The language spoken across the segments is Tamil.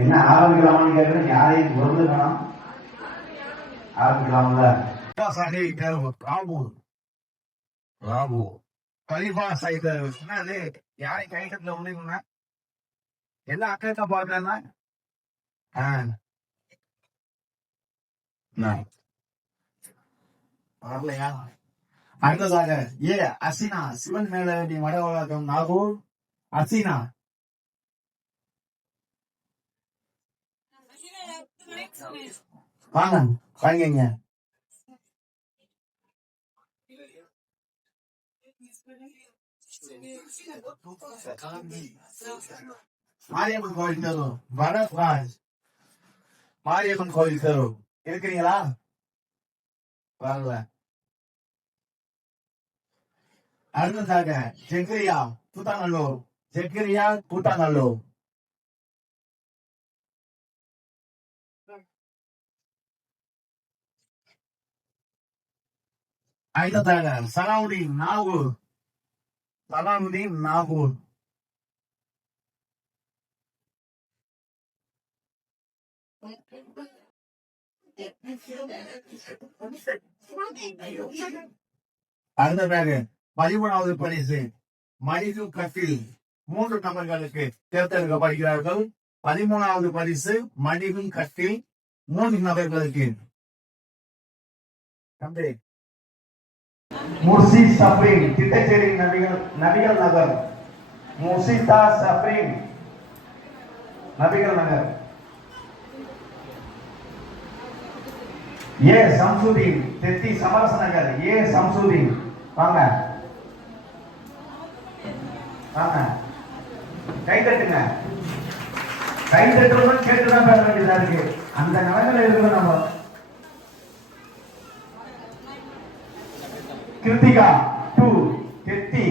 என்ன ஆரம்பிக்கலாமான்னு கேட்கறேன். யாரையும் பொருந்துக்கணும். ஆரம்பிக்கலாம்ல. ராபு கலிபா சைடு என்னது யாரை கைகட்டில முடியும்னா எல்லா அக்கா பாருன்னா வரலையா? அடுத்ததாக அசினா சிவன் மேல நீ வடவழக்கம் நாகூர் அசினா வாங்க வாங்கிங்க. மாரியம்மன் கோயில் தெரு வரராஜ் மாரியம்மன் கோயில் தெரு இருக்கிறீங்களா? வரல. அடுத்ததாக ஜெக்ரியா கூத்தாநல்லூர் ஜெக்ரியா கூத்தாநல்லூர் அடுத்ததாக சலாவுதீன் நாகூர் சலாவுதீன் நாகூர் அடுத்ததாக 13வது பரிசு மணிது கட்டில் 3 நபர்களுக்கு தேர்ந்தெடுக்கப்படுகிறார்கள். 13வது பரிசு மணிது கட்டில் 3 நபர்களுக்கு. முர்ஷித் சப்ரீன் திட்டச்சேரி நபிகள் நகர். முர்ஷிதா சப்ரீன் நபிகள் நகர். சம்சுதீன் தெத்தி சமரச நகர். சம்சுதீன் வாங்க வாங்க. கை தட்டுங்க. கை தட்டுறதும் கேட்டுதான் பேச வேண்டியதா இருக்கு. அந்த நிலைமையில இருக்கிறோம் நம்ம. கிருத்திகா 2 தெத்தி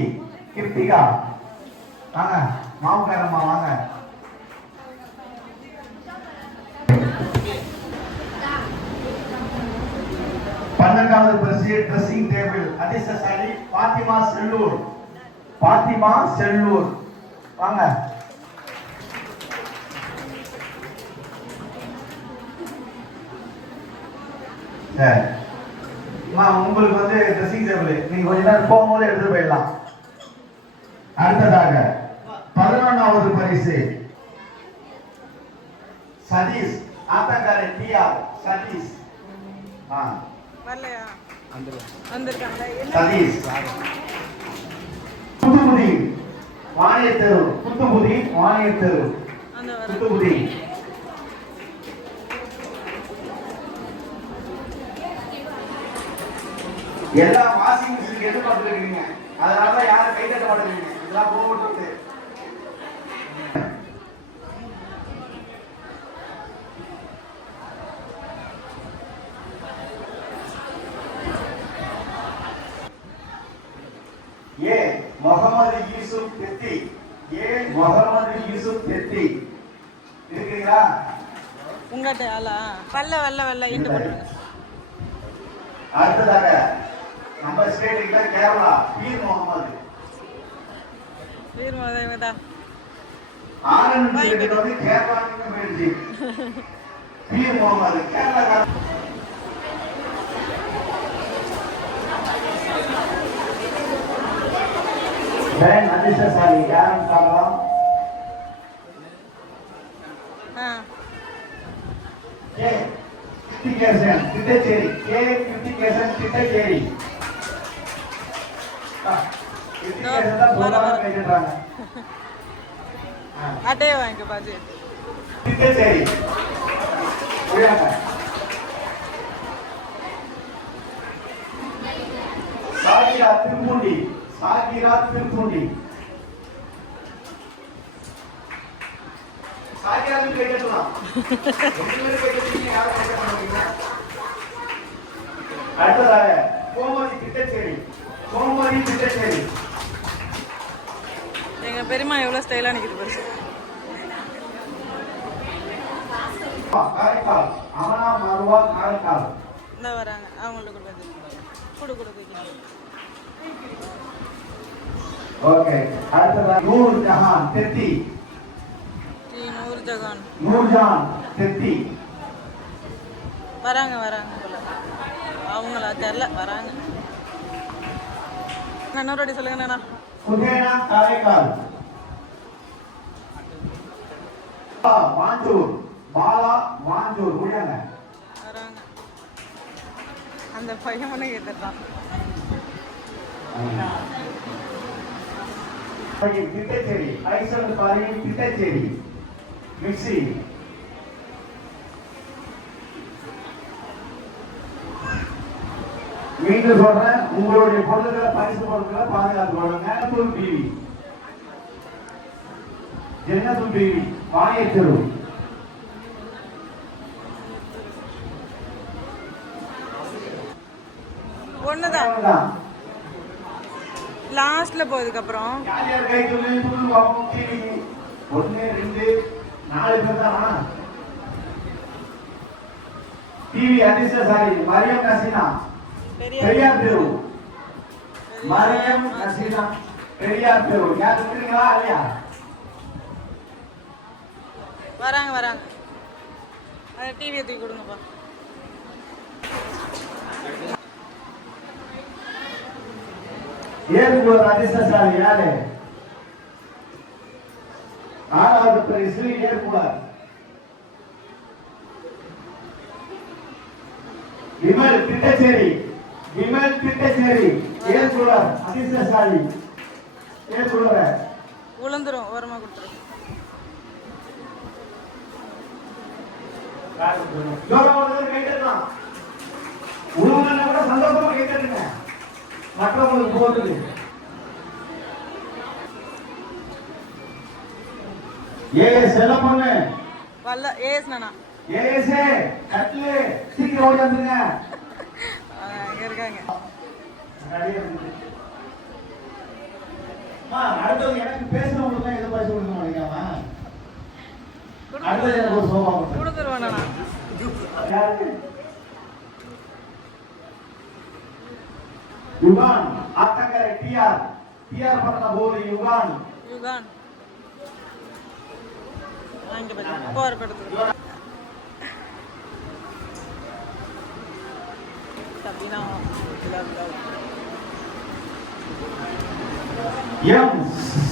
கிருத்திகா வாங்க. மாவுக்காரம்மா வாங்க. பன்னெண்டாவது பரிசு ட்ரெஸ்ஸிங் டேபிள் அதிர்ஷ்டசாலி பாத்திமா செல்லூர். பாத்திமா செல்லூர் வாங்க. உங்களுக்கு வந்து ட்ரெஸ்ஸிங் டேபிள் நீங்க கொஞ்ச நேரம் போகும்போது எடுத்துட்டு போயிடலாம். அடுத்ததாக 11வது பரிசு சதீஷ் ஆத்தக்கார டிஆர் சதீஷ். சதீஷ் புத்துபுதி வாணியத்தெரு. புத்துபுதி வாணியத்தெரு புத்துபுதி. எல்லா வாஷிங் மிஷினுக்கு எதிர்பார்த்து இருக்கீங்க. அதனால யாரும் கை தட்ட மாட்டேங்கிறீங்க. இதெல்லாம் போட்டு முகமது யூசுப் தெத்தி. முகமது யூசுப் தெத்தி இருக்கீங்களா? உங்ககிட்ட ஆளா வல்ல வல்ல வல்ல இண்டு போடுங்க. அடுத்ததாக நம்ம ஸ்டேட்ல கேரளா பீர் முகமது. பீர் முகமது ஆனந்த் ஸ்டேட் வந்து கேரளாக்கு போயிடுச்சு. பீர் முகமது கேரளா. அதிர்ஷ்டசாலி யாரும் பார்க்கலாம். கிருத்திகேசன் திட்டச்சேரி. கிருத்திகேசன் திட்டச்சேரி. அட்டையை வாங்க பாஜி. திட்டச்சேரி சாகிரா திருப்பூண்டி. சாகிரா திருப்பூண்டி. சாகிராவுக்கு கை தட்டலாம். அடுத்ததாக கோமதி திட்டச்சேரி. கோமதி திட்டச்சேரி. எங்க பெரியம்மா எவ்வளவு ஸ்டைலா நிக்குது பாரு. காரைக்கால் அமனா மருவா காரைக்கால். இந்த வராங்க அவங்கள்ட்ட கொடு கொடு கொடு. ஓகே அடுத்ததாக நூர் ஜஹான் தெத்தி. நூர் நூர்ஜஹான் நூர்ஜான் தெத்தி, வராங்க வராங்க போல. அவங்களா தெரியல, வராங்க. இன்னொரு வாட்டி சொல்லுங்க அண்ணா. சுகேனா காரைக்கால், வாஞ்சூர், பாலா வாஞ்சூர், முடியாங்க. வராங்க. அந்த பையன் ஒன்று கேட்டுட்டான். திட்டச்சேரி, ஐசல் பாரி திட்டச்சேரி, மிக்சி. மீண்டும் சொல்றேன், உங்களுடைய பொருட்களை பரிசு பொருட்களை பாதுகாத்து கொள்ளுங்க. டிவி, ஜன்னத்துல் டிவி, வாணியத்தெரு. ஒண்ணுதான் லாஸ்ட்ல போறதுக்கு அப்புறம் யார் யார் கை சொல்லி புது பாப்போம். டிவி 1 2 4 பேர் தான். டிவி அதிர்ஷ்டசாலி மரியம் நசீனா, பெரியார் தெரு. மரியம் நசீனா, பெரியார் தெரு. யார் இருக்கிறீங்களா இல்லையா? வராங்க வராங்க. அந்த டிவியை தூக்கி கொடுங்கப்பா. ஏற்குள்ள அதிர்ஷ்டசாலி யாரு? 4வது பரிசு ஏற்குள்ள விமல் திட்டச்சேரி, விமல் திட்டச்சேரி ஏற்குள்ள அதிர்ஷ்டசாலி. ஏற்குள்ள உளுந்துரும், ஓரமா கொடுத்துரும். ஜோரம் கேட்டுருந்தான். உழுவுனா கூட சந்தோஷமா கேட்டுருங்க. மற்றவங்களுக்கு போகுது. செல்ல பொண்ணு வல்ல ஏஸ் நானா கட்லு சீக்கிரம் ஓடி வந்துருங்க. இங்க இருக்காங்க. அடுத்தது எனக்கு பேசுறவங்களுக்கு எது பரிசு கொடுக்க மாட்டேங்காமா? அடுத்தது எனக்கு ஒரு சோபா கொடுத்துருவேன் நானா. யுகான் ஆத்தங்கரை டிஆர் பண்ண போது யுகான் யுகான் வாங்கிட்டு போய் போற படுத்து. Sabina M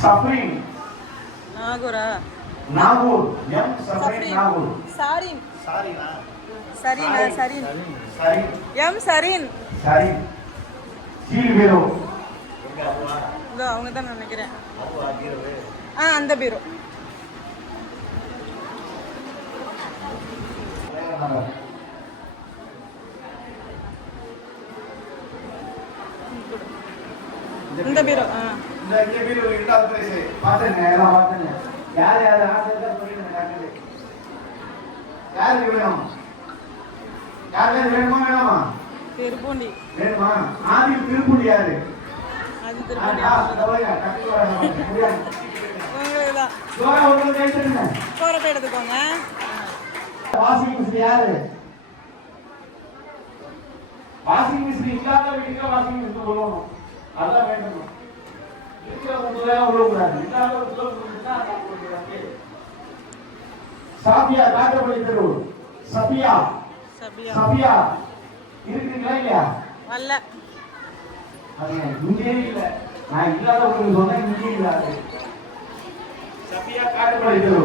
Safrin Nagore, M Safrin Nagore. Sarin Sarina Sarina Sarin Sarin M Sarin Sarin சீல் பீரோ. இதோ அவங்க தான் நினைக்கிறேன். அந்த பீரோ. இந்த பீரோ இந்த பீரோ 2வது பரிசு பாத்துங்க. எல்லாம் பாத்துங்க. யார் யார் ஆசையா சொல்லுங்க. காட்டுங்க. யாருக்கு வேணும்? யாருக்கு வேணுமா வேணாமா? திருப்பூண்டி வேணுமா? ஆதி திருப்பூண்டி யாரு? அது திருப்பூண்டி உங்களுக்கு தான். போறப்ப எடுத்துக்கோங்க. வாஷிங் மிஷின் யாரு? வாஷிங் மிஷின் இல்லாத வீட்டுக்கு வாஷிங் மிஷின் சொல்லணும். அதான் வேணும். இருக்கிற உங்களெல்லாம் உழவுக்கூடாது. இல்லாத உழவுக்கூடாது. சாபியா காட்டப்பள்ளி தெரு. சபியா சபியா இருக்குங்களா இல்லையா? வல்ல அது இங்கே இல்ல. நான் இல்லாத உங்களுக்கு சொன்னேன். இங்கே இல்லாது. சபியா காட்டப்பள்ளி தெரு.